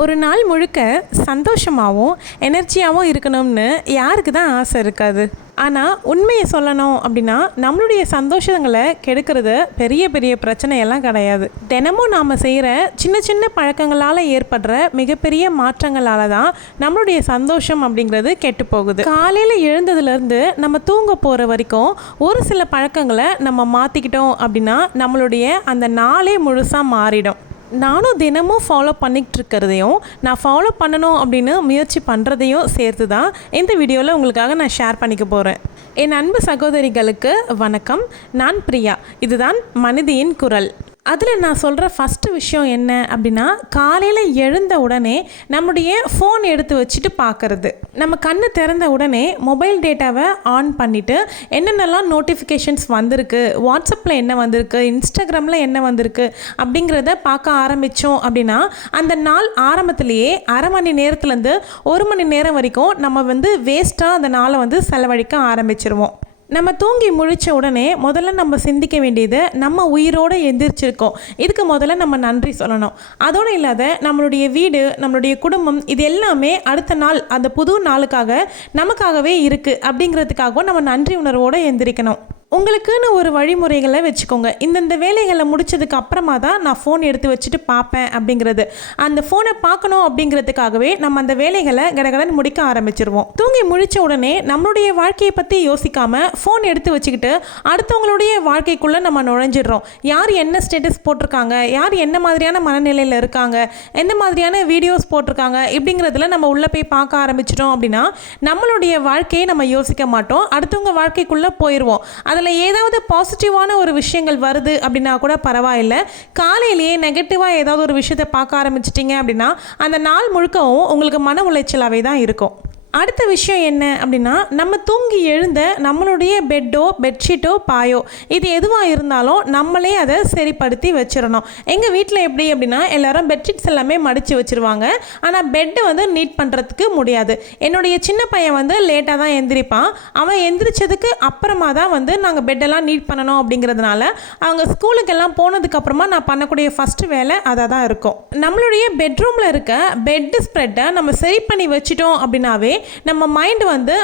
ஒரு நாள் முழுக்க சந்தோஷமாகவும் எனர்ஜியாகவும் இருக்கணும்னு யாருக்கு தான் ஆசை இருக்காது. ஆனால் உண்மையை சொல்லணும் அப்படின்னா நம்மளுடைய சந்தோஷங்களை கெடுக்கிறது பெரிய பெரிய பிரச்சனையெல்லாம் கிடையாது. தினமும் நாம் செய்கிற சின்ன சின்ன பழக்கங்களால் ஏற்படுற மிகப்பெரிய மாற்றங்களால் தான் நம்மளுடைய சந்தோஷம் அப்படிங்கிறது கெட்டு போகுது. காலையில் எழுந்ததுலேருந்து நம்ம தூங்க போகிற வரைக்கும் ஒரு சில பழக்கங்களை நம்ம மாற்றிக்கிட்டோம் அப்படின்னா நம்மளுடைய அந்த நாளே முழுசாக மாறிடும். நானும் தினமும் ஃபாலோ பண்ணிக்கிட்டு இருக்கிறதையும் நான் ஃபாலோ பண்ணணும் அப்படின்னு முயற்சி பண்ணுறதையும் சேர்த்து தான் இந்த வீடியோவில் உங்களுக்காக நான் ஷேர் பண்ணிக்க போகிறேன். என் அன்பு சகோதரிகளுக்கு வணக்கம். நான் பிரியா. இதுதான் மனிதியின் குரல். அதில் நான் சொல்கிற ஃபஸ்ட்டு விஷயம் என்ன அப்படின்னா, காலையில் எழுந்த உடனே நம்முடைய ஃபோன் எடுத்து வச்சுட்டு பார்க்குறது. நம்ம கண்ணு திறந்த உடனே மொபைல் டேட்டாவை ஆன் பண்ணிவிட்டு என்னென்னலாம் நோட்டிஃபிகேஷன்ஸ் வந்திருக்கு, வாட்ஸ்அப்பில் என்ன வந்திருக்கு, இன்ஸ்டாகிராமில் என்ன வந்திருக்கு அப்படிங்கிறத பார்க்க ஆரம்பித்தோம் அப்படின்னா அந்த நாள் ஆரம்பத்திலேயே அரை மணி நேரத்துலேருந்து 1 மணி நேரம் வரைக்கும் நம்ம வேஸ்ட்டாக அந்த நாளை செலவழிக்க ஆரம்பிச்சிருவோம். நம்ம தூங்கி முழித்த உடனே முதல்ல நம்ம சிந்திக்க வேண்டியது, நம்ம உயிரோடு எந்திரிச்சிருக்கோம், இதுக்கு முதல்ல நம்ம நன்றி சொல்லணும். அதோடு இல்லாத நம்மளுடைய வீடு, நம்மளுடைய குடும்பம், இது எல்லாமே அடுத்த நாள் அந்த புது நாளுக்காக நமக்காகவே இருக்குது அப்படிங்கிறதுக்காகவும் நம்ம நன்றி உணர்வோடு எந்திரிக்கணும். உங்களுக்குன்னு ஒரு வழிமுறைகளை வச்சுக்கோங்க. இந்தந்த வேலைகளை முடித்ததுக்கு அப்புறமா தான் நான் ஃபோன் எடுத்து வச்சுட்டு பார்ப்பேன் அப்படிங்கிறது. அந்த ஃபோனை பார்க்கணும் அப்படிங்கிறதுக்காகவே நம்ம அந்த வேலைகளை கடகடன்னு முடிக்க ஆரம்பிச்சிருவோம். தூங்கி முழித்த உடனே நம்மளுடைய வாழ்க்கையை பற்றி யோசிக்காமல் ஃபோன் எடுத்து வச்சுக்கிட்டு அடுத்தவங்களுடைய வாழ்க்கைக்குள்ளே நம்ம நுழைஞ்சிடுறோம். யார் என்ன ஸ்டேட்டஸ் போட்டிருக்காங்க, யார் என்ன மாதிரியான மனநிலையில் இருக்காங்க, எந்த மாதிரியான வீடியோஸ் போட்டிருக்காங்க இப்படிங்கிறதுல நம்ம உள்ளே போய் பார்க்க ஆரம்பிச்சிட்டோம் அப்படின்னா நம்மளுடைய வாழ்க்கையை நம்ம யோசிக்க மாட்டோம். அடுத்தவங்க வாழ்க்கைக்குள்ளே போயிடுவோம். அதில் ஏதாவது பாசிட்டிவான ஒரு விஷயங்கள் வருது அப்படின்னா கூட பரவாயில்லை. காலையிலேயே நெகட்டிவாக ஏதாவது ஒரு விஷயத்தை பார்க்க ஆரம்பிச்சிட்டிங்க அப்படின்னா அந்த நாள் முழுக்கவும் உங்களுக்கு மன உளைச்சலாகவே தான் இருக்கும். அடுத்த விஷயம் என்ன அப்படின்னா, நம்ம தூங்கி எழுந்த நம்மளுடைய பெட்டோ பெட்ஷீட்டோ பாயோ இது எதுவாக இருந்தாலும் நம்மளே அதை சரிப்படுத்தி வச்சிடணும். எங்கள் வீட்டில் எப்படி அப்படின்னா எல்லாரும் பெட்ஷீட்ஸ் எல்லாமே மடித்து வச்சுருவாங்க. ஆனால் பெட்டை நீட் பண்ணுறதுக்கு முடியாது. என்னுடைய சின்ன பையன் லேட்டாக தான் எந்திரிப்பான். அவன் எந்திரிச்சதுக்கு அப்புறமா தான் நாங்கள் பெட்டெல்லாம் நீட் பண்ணணும் அப்படிங்கிறதுனால அவங்க ஸ்கூலுக்கெல்லாம் போனதுக்கப்புறமா நான் பண்ணக்கூடிய ஃபஸ்ட்டு வேலை அதை தான் இருக்கும். நம்மளுடைய பெட்ரூமில் இருக்க பெட் ஸ்ப்ரெட்டை நம்ம சரி பண்ணி வச்சிட்டோம் அப்படின்னாவே நம்ம மைண்ட்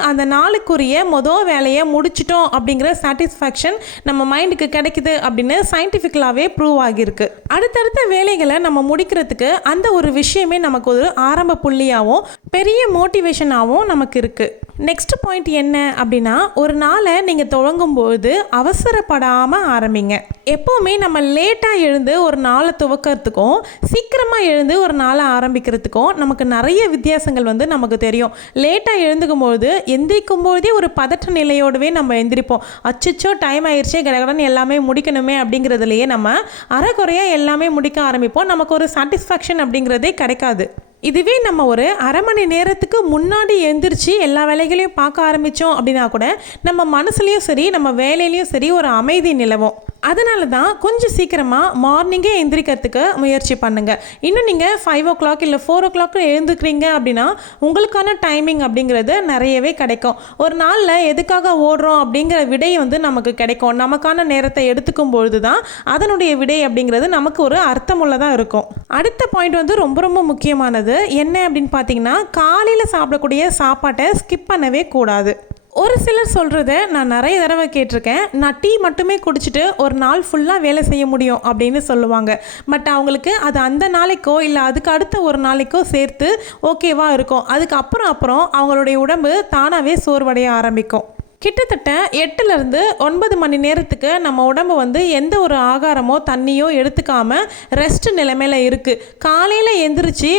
அந்த நாளுக்குரிய வேலையை முடிச்சிட்டோம் அப்படிங்கிற சாட்டிஸ்ஃபேக்ஷன் நம்ம மைண்டுக்கு கிடைக்குது அப்படின்னு சயின்டிஃபிக்கலாகவே ப்ரூவ் ஆகியிருக்கு. அடுத்தடுத்த வேலைகளை நம்ம முடிக்கிறதுக்கு அந்த ஒரு விஷயமே நமக்கு ஒரு ஆரம்ப புள்ளியாகவும் பெரிய மோட்டிவேஷனாகவும் நமக்கு இருக்குது. நெக்ஸ்ட் பாயிண்ட் என்ன அப்படின்னா, ஒரு நாளை நீங்கள் தொடங்கும்போது அவசரப்படாமல் ஆரம்பிங்க. எப்போவுமே நம்ம லேட்டாக எழுந்து ஒரு நாளை துவக்கிறதுக்கும் சீக்கிரமாக எழுந்து ஒரு நாளை ஆரம்பிக்கிறதுக்கும் நமக்கு நிறைய வித்தியாசங்கள் நமக்கு தெரியும். லேட்டாக எழுந்துக்கும்போது எந்திரிக்கும்போதே ஒரு பதற்ற நிலையோடவே நம்ம எந்திரிப்போம். அச்சோ டைம் ஆயிடுச்சே, கடகடன்னு எல்லாமே முடிக்கணுமே அப்படிங்கிறதுலையே நம்ம அரைக்குறையாக எல்லாமே முடிக்க ஆரம்பிப்போம். நமக்கு ஒரு சாட்டிஸ்ஃபேக்ஷன் அப்படிங்கிறதே கிடைக்காது. இதுவே நம்ம ஒரு அரை மணி நேரத்துக்கு முன்னாடி எந்திரிச்சு எல்லா வேலைகளையும் பார்க்க ஆரம்பித்தோம் அப்படின்னா கூட நம்ம மனசுலையும் சரி நம்ம வேலையிலையும் சரி ஒரு அமைதி நிலவும். அதனால தான் கொஞ்சம் சீக்கிரமாக மார்னிங்கே எந்திரிக்கிறதுக்கு முயற்சி பண்ணுங்கள். இன்னும் நீங்கள் 5 o'clock இல்லை 4 o'clock எழுந்துக்கிறீங்க அப்படின்னா உங்களுக்கான டைமிங் அப்படிங்கிறது நிறையவே கிடைக்கும். ஒரு நாளில் எதுக்காக ஓடுறோம் அப்படிங்கிற விடை நமக்கு கிடைக்கும். நமக்கான நேரத்தை எடுத்துக்கும் பொழுது தான் அதனுடைய விடை அப்படிங்கிறது நமக்கு ஒரு அர்த்தமுள்ளதாக இருக்கும். அடுத்த பாயிண்ட் ரொம்ப ரொம்ப முக்கியமானது என்ன அப்படின்னு பார்த்தீங்கன்னா, காலையில் சாப்பிடக்கூடிய சாப்பாட்டை ஸ்கிப் பண்ணவே கூடாது. ஒரு சிலர் சொல்கிறத நான் நிறைய தடவை கேட்டிருக்கேன். நான் டீ மட்டுமே குடிச்சிட்டு ஒரு நாள் ஃபுல்லாக வேலை செய்ய முடியும் அப்படின்னு சொல்லுவாங்க. பட் அவங்களுக்கு அது அந்த நாளைக்கோ இல்லை அதுக்கு அடுத்த ஒரு நாளைக்கோ சேர்த்து ஓகேவாக இருக்கும். அதுக்கப்புறம் அவங்களுடைய உடம்பு தானாகவே சோர்வடைய ஆரம்பிக்கும். கிட்டத்தட்ட 8லேருந்து 9 மணி நேரத்துக்கு நம்ம உடம்பு எந்த ஒரு ஆகாரமோ தண்ணியோ எடுத்துக்காமல் ரெஸ்ட் நிலைமையில் இருக்குது. காலையில் எந்திரிச்சு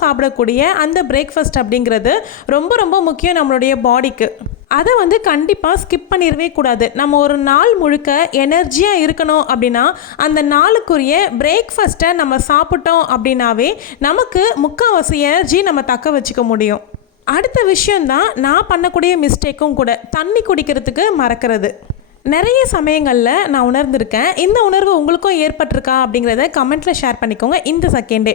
சாப்பிடக்கூடிய அந்த பிரேக்ஃபாஸ்ட் அப்படிங்கிறது ரொம்ப ரொம்ப முக்கியம் நம்மளுடைய பாடிக்கு. அதை கண்டிப்பாக ஸ்கிப் பண்ணிடவே கூடாது. நம்ம ஒரு நாள் முழுக்க எனர்ஜியாக இருக்கணும் அப்படின்னா அந்த நாளுக்குரிய பிரேக்ஃபாஸ்ட்டை நம்ம சாப்பிட்டோம் அப்படின்னாவே நமக்கு முக்கால்வாசி எனர்ஜி நம்ம தக்க வச்சுக்க முடியும். அடுத்த விஷயந்தான் நான் பண்ணக்கூடிய மிஸ்டேக்கும் கூட, தண்ணி குடிக்கிறதுக்கு மறக்கிறது. நிறைய சமயங்களில் நான் உணர்ந்திருக்கேன். இந்த உணர்வு உங்களுக்கும் ஏற்பட்டிருக்கா அப்படிங்கிறத கமெண்ட்டில் ஷேர் பண்ணிக்கோங்க இந்த செகண்டே.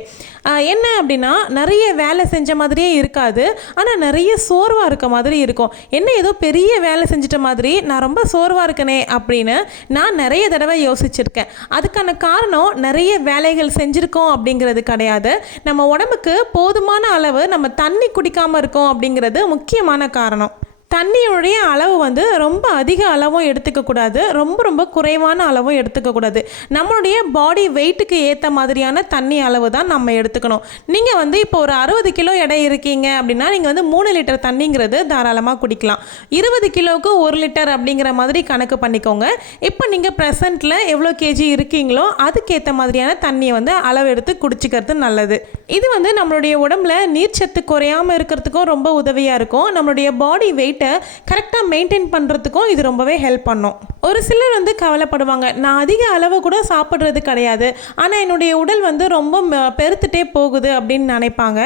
என்ன அப்படின்னா, நிறைய வேலை செஞ்ச மாதிரியே இருக்காது, ஆனால் நிறைய சோர்வாக இருக்க மாதிரி இருக்கும். என்ன ஏதோ பெரிய வேலை செஞ்சிட்ட மாதிரி நான் ரொம்ப சோர்வாக இருக்கனே அப்படின்னு நான் நிறைய தடவை யோசிச்சிருக்கேன். அதுக்கான காரணம் நிறைய வேலைகள் செஞ்சுருக்கோம் அப்படிங்கிறது கிடையாது. நம்ம உடம்புக்கு போதுமான அளவு நம்ம தண்ணி குடிக்காமல் இருக்கோம் அப்படிங்கிறது முக்கியமான காரணம். தண்ணியுடைய அளவு வந்து ரொம்ப அதிக அளவும் எடுத்துக்கக்கூடாது, ரொம்ப ரொம்ப குறைவான அளவும் எடுத்துக்கக்கூடாது. நம்மளுடைய பாடி வெயிட்டுக்கு ஏற்ற மாதிரியான தண்ணி அளவு தான் நம்ம எடுத்துக்கணும். நீங்கள் வந்து இப்போ ஒரு 60 கிலோ எடை இருக்கீங்க அப்படின்னா நீங்கள் வந்து 3 லிட்டர் தண்ணிங்கிறது தாராளமாக குடிக்கலாம். 20 கிலோவுக்கு 1 லிட்டர் அப்படிங்கிற மாதிரி கணக்கு பண்ணிக்கோங்க. இப்போ நீங்கள் ப்ரெசண்ட்டில் எவ்வளோ கேஜி இருக்கீங்களோ அதுக்கேற்ற மாதிரியான தண்ணியை வந்து அளவு எடுத்து குடிச்சிக்கிறது நல்லது. இது வந்து நம்மளுடைய உடம்புல நீர்ச்சத்து குறையாமல் இருக்கிறதுக்கும் ரொம்ப உதவியாக இருக்கும். நம்மளுடைய பாடி வெயிட்டை கரெக்டாக மெயின்டைன் பண்ணுறதுக்கும் இது ரொம்பவே ஹெல்ப் பண்ணும். ஒரு சிலர் வந்து கவலைப்படுவாங்க, நான் அதிக அளவு கூட சாப்பிட்றது கிடையாது, ஆனால் என்னுடைய உடல் வந்து ரொம்ப பெருத்துட்டே போகுது அப்படின்னு நினைப்பாங்க.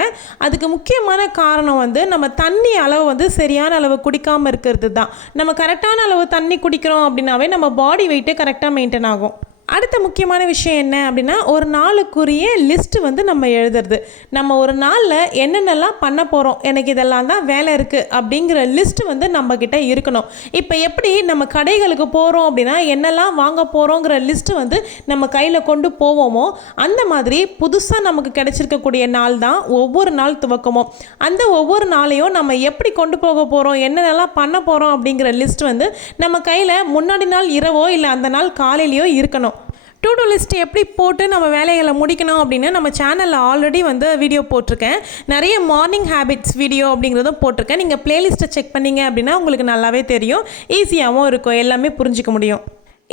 அதுக்கு முக்கியமான காரணம் வந்து நம்ம தண்ணி அளவு வந்து சரியான அளவு குடிக்காமல் இருக்கிறது தான். நம்ம கரெக்டான அளவு தண்ணி குடிக்கிறோம் அப்படின்னாவே நம்ம பாடி வெயிட்டு கரெக்டாக மெயின்டைன் ஆகும். அடுத்த முக்கியமான விஷயம் என்ன அப்படின்னா, ஒரு நாளுக்குரிய லிஸ்ட்டு வந்து நம்ம எழுதுறது. நம்ம ஒரு நாளில் என்னென்னலாம் பண்ண போகிறோம், எனக்கு இதெல்லாம் தான் வேலை இருக்குது அப்படிங்கிற லிஸ்ட்டு வந்து நம்மக்கிட்ட இருக்கணும். இப்போ எப்படி நம்ம கடைகளுக்கு போகிறோம் அப்படின்னா என்னெல்லாம் வாங்க போகிறோங்கிற லிஸ்ட்டு வந்து நம்ம கையில் கொண்டு போவோமோ, அந்த மாதிரி புதுசாக நமக்கு கிடைச்சிருக்கக்கூடிய நாள் தான் ஒவ்வொரு நாள் துவக்கமும். அந்த ஒவ்வொரு நாளையும் நம்ம எப்படி கொண்டு போக போகிறோம், என்னென்னலாம் பண்ண போகிறோம் அப்படிங்கிற லிஸ்ட் வந்து நம்ம கையில் முன்னாடி நாள் இரவோ இல்லை அந்த நாள் காலையிலையோ இருக்கணும். டு டூ லிஸ்ட் எப்படி போட்டு நம்ம வேலைகளை முடிக்கணும் அப்படின்னு நம்ம சேனலில் ஆல்ரெடி வந்து வீடியோ போட்டிருக்கேன். நிறைய மார்னிங் ஹேபிட்ஸ் வீடியோ அப்படிங்கிறதும் போட்டிருக்கேன். நீங்கள் பிளேலிஸ்ட்டை செக் பண்ணிங்க அப்படின்னா உங்களுக்கு நல்லாவே தெரியும், ஈஸியாகவும் இருக்கும், எல்லாமே புரிஞ்சிக்க முடியும்.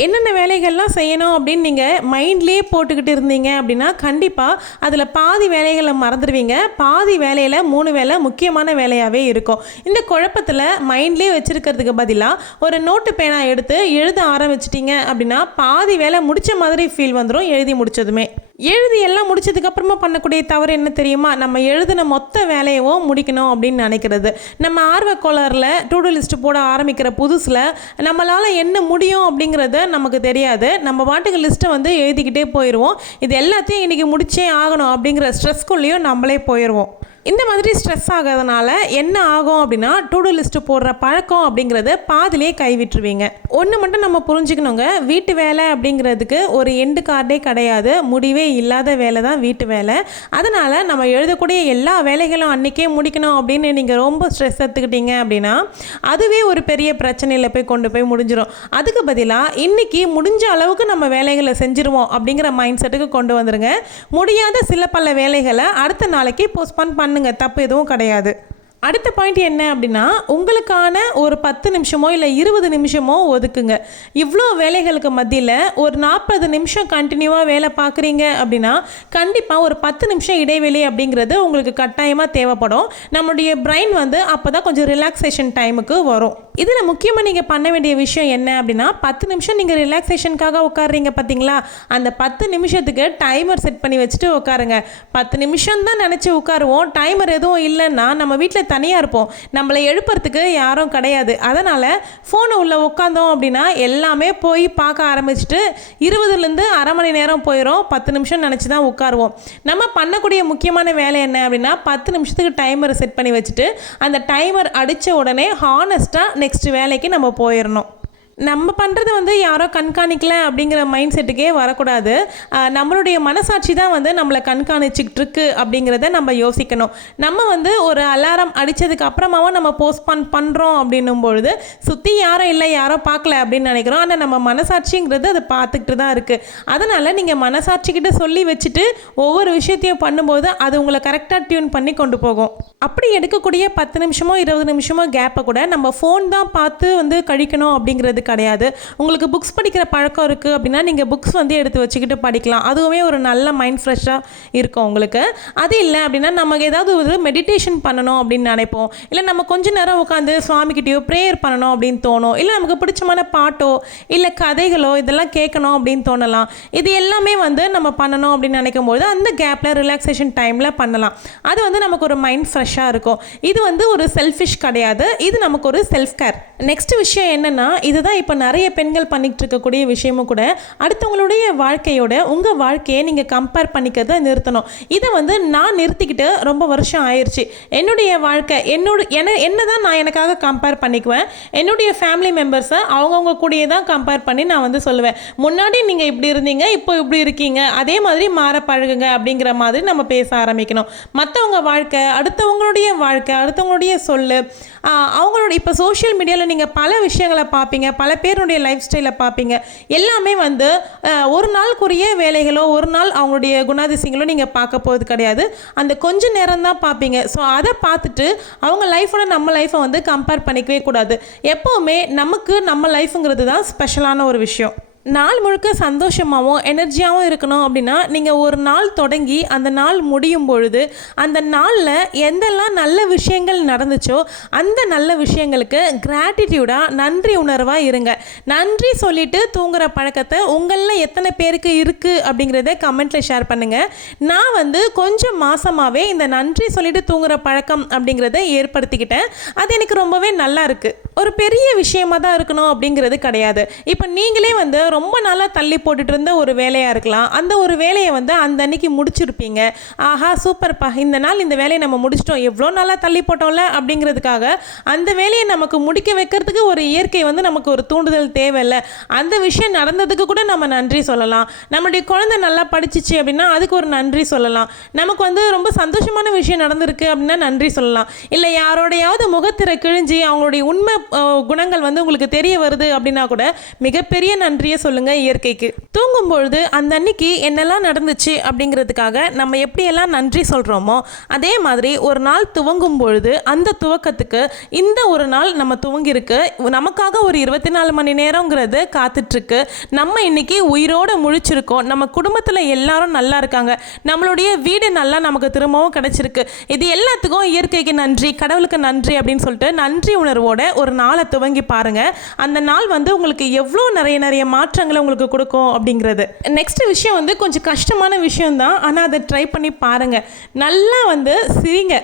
என்னென்ன வேலைகள்லாம் செய்யணும் அப்படின்னு நீங்கள் மைண்ட்லேயே போட்டுக்கிட்டு இருந்தீங்க அப்படின்னா கண்டிப்பாக அதில் பாதி வேலைகளை மறந்துடுவீங்க. பாதி வேலையில் 3 வேலை முக்கியமான வேலையாகவே இருக்கும். இந்த குழப்பத்தில் மைண்ட்லேயே வச்சுருக்கிறதுக்கு பதிலாக ஒரு நோட்டு பேனா எடுத்து எழுத ஆரம்பிச்சிட்டிங்க அப்படின்னா பாதி வேலை முடித்த மாதிரி ஃபீல் வந்துடும் எழுதி முடித்ததுமே. எழுதி எல்லாம் முடிச்சதுக்கப்புறமா பண்ணக்கூடிய தவறு என்ன தெரியுமா, நம்ம எழுதின மொத்த வேலையவும் முடிக்கணும் அப்படின்னு நினைக்கிறது. நம்ம ஆர்வக்கோளாறில் டு டூ லிஸ்ட்டு போட ஆரம்பிக்கிற புதுசில் நம்மளால் என்ன முடியும் அப்படிங்கிறது நமக்கு தெரியாது. நம்ம பாட்டுக்கு லிஸ்ட்டை வந்து எழுதிக்கிட்டே போயிடுவோம். இது எல்லாத்தையும் இன்றைக்கி முடிச்சே ஆகணும் அப்படிங்கிற ஸ்ட்ரெஸ்க்குள்ளேயும் நம்மளே போயிடுவோம். இந்த மாதிரி ஸ்ட்ரெஸ் ஆகிறதுனால என்ன ஆகும் அப்படின்னா, டு டூ லிஸ்ட்டு போடுற பழக்கம் அப்படிங்கிறத பாதிலே கைவிட்டுருவீங்க. ஒன்று மட்டும் நம்ம புரிஞ்சுக்கணுங்க, வீட்டு வேலை அப்படிங்கிறதுக்கு ஒரு எண்டு கார்டே கிடையாது, முடிவே இல்லாத வேலை தான் வீட்டு வேலை. அதனால் நம்ம எழுதக்கூடிய எல்லா வேலைகளும் அன்றைக்கே முடிக்கணும் அப்படின்னு நீங்கள் ரொம்ப ஸ்ட்ரெஸ் எடுத்துக்கிட்டீங்க அப்படின்னா அதுவே ஒரு பெரிய பிரச்சனையில் போய் கொண்டு போய் முடிஞ்சிடும். அதுக்கு பதிலாக இன்றைக்கி முடிஞ்ச அளவுக்கு நம்ம வேலைகளை செஞ்சுருவோம் அப்படிங்கிற மைண்ட் செட்டுக்கு கொண்டு வந்துடுங்க. முடியாத சில பல வேலைகளை அடுத்த நாளைக்கு போஸ்ட்பான் பண்ணுங்க, தப்பு எதுவும் கிடையாது. அடுத்த பாயிண்ட் என்ன அப்படின்னா, உங்களுக்கான ஒரு 10 நிமிஷமோ இல்லை 20 நிமிஷமோ ஒதுக்குங்க. இவ்வளோ வேலைகளுக்கு மத்தியில் ஒரு 40 நிமிஷம் கண்டினியூவாக வேலை பார்க்குறீங்க அப்படின்னா கண்டிப்பாக ஒரு 10 நிமிஷம் இடைவெளி அப்படிங்கிறது உங்களுக்கு கட்டாயமாக தேவைப்படும். நம்மளுடைய பிரெயின் வந்து அப்போ தான் கொஞ்சம் ரிலாக்ஸேஷன் டைமுக்கு வரும். இதில் முக்கியமாக நீங்கள் பண்ண வேண்டிய விஷயம் என்ன அப்படின்னா, 10 நிமிஷம் நீங்கள் ரிலாக்ஸேஷனுக்காக உட்காடுறீங்க பார்த்தீங்களா, அந்த 10 நிமிஷத்துக்கு டைமர் செட் பண்ணி வச்சுட்டு உட்காருங்க. 10 நிமிஷம் தான் நினச்சி உட்காருவோம், டைமர் எதுவும் இல்லைன்னா நம்ம வீட்டில் தனியாக இருப்போம், நம்மளை எழுப்புறதுக்கு யாரும் கிடையாது. அதனால் ஃபோனை உள்ளே உட்காந்தோம் அப்படின்னா எல்லாமே போய் பார்க்க ஆரம்பிச்சுட்டு 20லேருந்து அரை மணி நேரம் போயிடும். 10 நிமிஷம் நினச்சி தான் உட்காருவோம். நம்ம பண்ணக்கூடிய முக்கியமான வேலை என்ன அப்படின்னா, 10 நிமிஷத்துக்கு டைமரை செட் பண்ணி வச்சுட்டு அந்த டைமர் அடித்த உடனே ஹானஸ்ட்டாக நெக்ஸ்ட் வேலைக்கு நம்ம போயிடணும். நம்ம பண்ணுறது வந்து யாரோ கண்காணிக்கல அப்படிங்கிற மைண்ட் செட்டுக்கே வரக்கூடாது. நம்மளுடைய மனசாட்சி தான் வந்து நம்மளை கண்காணிச்சிக்கிட்டு இருக்கு அப்படிங்கிறத நம்ம யோசிக்கணும். நம்ம வந்து ஒரு அலாரம் அடித்ததுக்கு அப்புறமாவும் நம்ம போஸ்ட்பான் பண்ணுறோம் அப்படின்னும் பொழுது சுற்றி யாரும் இல்லை, யாரோ பார்க்கல அப்படின்னு நினைக்கிறோம். ஆனால் நம்ம மனசாட்சிங்கிறது அதை பார்த்துக்கிட்டு தான் இருக்குது. அதனால் நீங்கள் மனசாட்சிக்கிட்ட சொல்லி வச்சுட்டு ஒவ்வொரு விஷயத்தையும் பண்ணும்போது அது உங்களை கரெக்டாக டியூன் பண்ணி கொண்டு போகும். அப்படி எடுக்கக்கூடிய 10 நிமிஷமோ 20 நிமிஷமோ கேப்பை கூட நம்ம ஃபோன் தான் பார்த்து வந்து கழிக்கணும் அப்படிங்கிறது கிடையாது. உங்களுக்கு புக்ஸ் படிக்கிற பழக்கம் இருக்குது அப்படின்னா நீங்கள் புக்ஸ் வந்து எடுத்து வச்சுக்கிட்டு படிக்கலாம். அதுவுமே ஒரு நல்ல மைண்ட் ஃப்ரெஷ்ஷாக இருக்கும் உங்களுக்கு. அது இல்லை அப்படின்னா நமக்கு ஏதாவது ஒரு மெடிடேஷன் பண்ணணும் அப்படின்னு நினைப்போம், இல்லை நம்ம கொஞ்ச நேரம் உட்காந்து சுவாமிக்கிட்டேயோ ப்ரேயர் பண்ணணும் அப்படின்னு தோணும், இல்லை நமக்கு பிடிச்சமான பாட்டோ இல்லை கதைகளோ இதெல்லாம் கேட்கணும் அப்படின்னு தோணலாம். இது எல்லாமே வந்து நம்ம பண்ணணும் அப்படின்னு நினைக்கும் போது அந்த கேப்பில் ரிலாக்ஸேஷன் டைமில் பண்ணலாம். அது வந்து நமக்கு ஒரு மைண்ட் ஃப்ரெஷ்ஷாக ஃப்ரெஷ்ஷாக இருக்கும். இது வந்து ஒரு செல்ஃபிஷ் கிடையாது, இது நமக்கு ஒரு செல்ஃப் கேர். நெக்ஸ்ட் விஷயம் என்னென்னா, இதுதான் இப்போ நிறைய பெண்கள் பண்ணிகிட்டு இருக்கக்கூடிய விஷயமும் கூட, அடுத்தவங்களுடைய வாழ்க்கையோட உங்கள் வாழ்க்கையை நீங்கள் கம்பேர் பண்ணிக்கிறத நிறுத்தணும். இதை வந்து நான் நிறுத்திக்கிட்டு ரொம்ப வருஷம் ஆயிடுச்சு. என்னுடைய வாழ்க்கை என்ன தான் நான் எனக்காக கம்பேர் பண்ணிக்குவேன். என்னுடைய ஃபேமிலி மெம்பர்ஸை அவங்கவுங்க கூடயே தான் கம்பேர் பண்ணி நான் வந்து சொல்லுவேன், முன்னாடி நீங்கள் இப்படி இருந்தீங்க, இப்போ இப்படி இருக்கீங்க, அதே மாதிரி மாற பழகுங்க அப்படிங்கிற மாதிரி நம்ம பேச ஆரம்பிக்கணும். மற்றவங்க வாழ்க்கை, அடுத்தவங்களுடைய வாழ்க்கை, அடுத்தவங்களுடைய சொல்லு, அவங்களோட இப்போ சோஷியல் மீடியாவில் நீங்கள் பல விஷயங்களை பார்ப்பீங்க, பல பேருடைய லைஃப் ஸ்டைலை பார்ப்பீங்க. எல்லாமே வந்து ஒரு நாளுக்குரிய வேலைகளோ ஒரு நாள் அவங்களுடைய குணாதிசயங்களோ நீங்கள் பார்க்க போகிறது கிடையாது. அந்த கொஞ்ச நேரம் தான் பார்ப்பீங்க. ஸோ அதை பார்த்துட்டு அவங்க லைஃபோட நம்ம லைஃப்பை வந்து கம்பேர் பண்ணிக்கவே கூடாது. எப்போவுமே நமக்கு நம்ம லைஃபுங்கிறது தான் ஸ்பெஷலான ஒரு விஷயம். நாள் முழுக்க சந்தோஷமாகவும் எனர்ஜியாகவும் இருக்கணும் அப்படின்னா, நீங்கள் ஒரு நாள் தொடங்கி அந்த நாள் முடியும் பொழுது அந்த நாளில் எந்தெல்லாம் நல்ல விஷயங்கள் நடந்துச்சோ அந்த நல்ல விஷயங்களுக்கு கிராட்டிடியூடாக நன்றி உணர்வாக இருங்க. நன்றி சொல்லிவிட்டு தூங்குகிற பழக்கத்தை உங்களில் எத்தனை பேருக்கு இருக்குது அப்படிங்கிறத கமெண்ட்டில் ஷேர் பண்ணுங்கள். நான் வந்து கொஞ்சம் மாதமாகவே இந்த நன்றி சொல்லிவிட்டு தூங்குகிற பழக்கம் அப்படிங்கிறத ஏற்படுத்திக்கிட்டேன். அது எனக்கு ரொம்பவே நல்லா இருக்குது. ஒரு பெரிய விஷயமாக தான் இருக்கணும் அப்படிங்கிறது கிடையாது. இப்போ நீங்களே வந்து ரொம்ப நாளாக தள்ளி போட்டுட்டு இருந்த ஒரு வேலையாக இருக்கலாம். அந்த ஒரு வேலையை வந்து அந்த அன்னைக்கு முடிச்சிருப்பீங்க. ஆஹா சூப்பர்ப்பா, இந்த நாள் இந்த வேலையை நம்ம முடிச்சிட்டோம், எவ்வளோ நாளாக தள்ளி போட்டோம்ல அப்படிங்கிறதுக்காக அந்த வேலையை நமக்கு முடிக்க வைக்கிறதுக்கு ஒரு இயற்கை வந்து நமக்கு ஒரு தூண்டுதல் தேவையில்லை. அந்த விஷயம் நடந்ததுக்கு கூட நம்ம நன்றி சொல்லலாம். நம்மளுடைய குழந்தை நல்லா படிச்சிச்சு அப்படின்னா அதுக்கு ஒரு நன்றி சொல்லலாம். நமக்கு வந்து ரொம்ப சந்தோஷமான விஷயம் நடந்திருக்கு அப்படின்னா நன்றி சொல்லலாம். இல்லை யாரோடையாவது முகத்திரை கிழிஞ்சி அவங்களுடைய உண்மை குணங்கள் வந்து உங்களுக்கு தெரிய வருது அப்படின்னா கூட மிகப்பெரிய நன்றியை சொல்லுங்க இயற்கைக்கு. தூங்கும்பொழுது அந்த அன்னைக்கு என்னெல்லாம் நடந்துச்சு அப்படிங்கிறதுக்காக நம்ம எப்படியெல்லாம் நன்றி சொல்கிறோமோ அதே மாதிரி ஒரு நாள் துவங்கும் பொழுது அந்த துவக்கத்துக்கு இந்த ஒரு நாள் நம்ம துவங்கியிருக்கு, நமக்காக ஒரு 24 மணி நேரங்கிறது காத்துட்ருக்கு, நம்ம இன்னைக்கு உயிரோடு முழிச்சிருக்கோம், நம்ம குடும்பத்தில் எல்லாரும் நல்லா இருக்காங்க, நம்மளுடைய வீடு நல்லா நமக்கு திரும்பவும் கிடைச்சிருக்கு, இது எல்லாத்துக்கும் இயற்கைக்கு நன்றி, கடவுளுக்கு நன்றி அப்படின்னு சொல்லிட்டு நன்றி உணர்வோட ஒரு நாளை துவங்கி பாருங்க. அந்த நாள் வந்து உங்களுக்கு எவ்வளோ நிறைய மாற்றங்களை உங்களுக்கு கொடுக்கும் அப்படிங்கிறது. நெக்ஸ்ட் விஷயம் வந்து கொஞ்சம் கஷ்டமான விஷயம் தான், ஆனால் அதை ட்ரை பண்ணி பாருங்க. நல்லா வந்து சிரிங்க.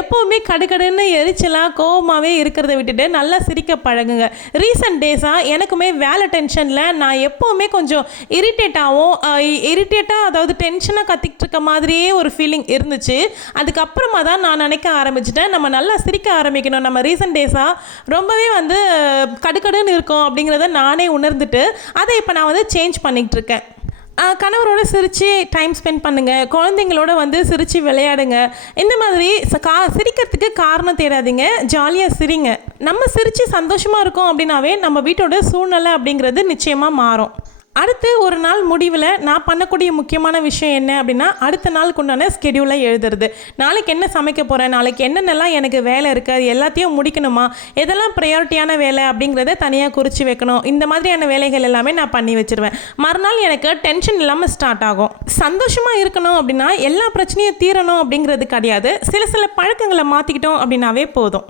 எப்போவுமே கடுக்கடுன்னு எரிச்சலாக கோவமாகவே இருக்கிறத விட்டுட்டு நல்லா சிரிக்க பழகுங்க. ரீசன்ட் டேஸாக எனக்குமே வேலை டென்ஷனில் நான் எப்போவுமே கொஞ்சம் இரிட்டேட்டாக அதாவது டென்ஷனாக கத்திக்கிட்டு இருக்க மாதிரியே ஒரு ஃபீலிங் இருந்துச்சு. அதுக்கப்புறமா தான் நான் நினைக்க ஆரம்பிச்சிட்டேன், நம்ம நல்லா சிரிக்க ஆரம்பிக்கணும். நம்ம ரீசன்ட் டேஸாக ரொம்பவே வந்து கடுக்கடுன்னு இருக்கும் அப்படிங்கிறத நானே உணர்ந்துட்டு அதை இப்போ நான் வந்து சேஞ்ச் பண்ணிகிட்டு இருக்கேன். கணவரோட சிரித்து டைம் ஸ்பெண்ட் பண்ணுங்கள், குழந்தைங்களோட வந்து சிரித்து விளையாடுங்க. இந்த மாதிரி சிரிக்கிறதுக்கு காரணம் தேடாதீங்க, ஜாலியாக சிரிங்க. நம்ம சிரித்து சந்தோஷமாக இருக்கோம் அப்படின்னாவே நம்ம வீட்டோட சூழ்நிலை அப்படிங்கிறது நிச்சயமாக மாறும். அடுத்து ஒரு நாள் முடிவில் நான் பண்ணக்கூடிய முக்கியமான விஷயம் என்ன அப்படின்னா, அடுத்த நாளுக்கு உண்டான ஸ்கெடியூலை எழுதுறது. நாளைக்கு என்ன சமைக்க போகிறேன், நாளைக்கு என்னென்னலாம் எனக்கு வேலை இருக்குது, அது எல்லாத்தையும் முடிக்கணுமா, எதெல்லாம் ப்ரையாரிட்டியான வேலை அப்படிங்கிறத தனியாக குறித்து வைக்கணும். இந்த மாதிரியான வேலைகள் எல்லாமே நான் பண்ணி வச்சுருவேன். மறுநாள் எனக்கு டென்ஷன் இல்லாமல் ஸ்டார்ட் ஆகும். சந்தோஷமாக இருக்கணும் அப்படின்னா எல்லா பிரச்சனையும் தீரணும் அப்படிங்கிறது கிடையாது. சில பழக்கங்களை மாற்றிக்கிட்டோம் அப்படின்னாவே போதும்.